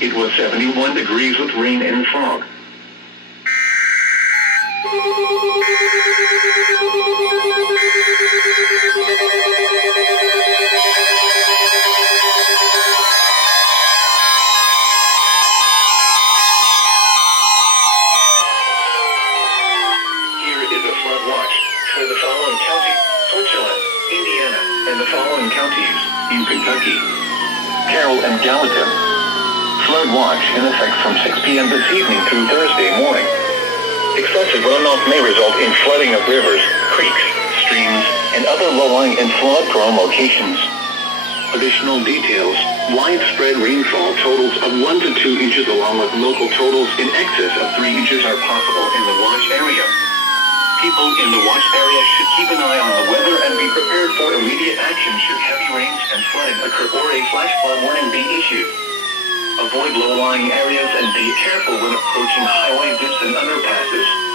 It was 71 degrees with rain and fog. Here is a flood watch for the following counties: Switzerland, Indiana, and the following counties in Kentucky: Carroll and Gallatin. Flood watch in effect from 6 p.m. this evening through Thursday morning. Excessive runoff may result in flooding of rivers, creeks, streams, and other low-lying and flood-prone locations. Additional details: widespread rainfall totals of 1 to 2 inches along with local totals in excess of 3 inches are possible in the watch area. People in the watch area should keep an eye on the weather and be prepared for immediate action should heavy rains and flooding occur or a flash flood warning be issued. Avoid low-lying areas and be careful when approaching highway dips and underpasses.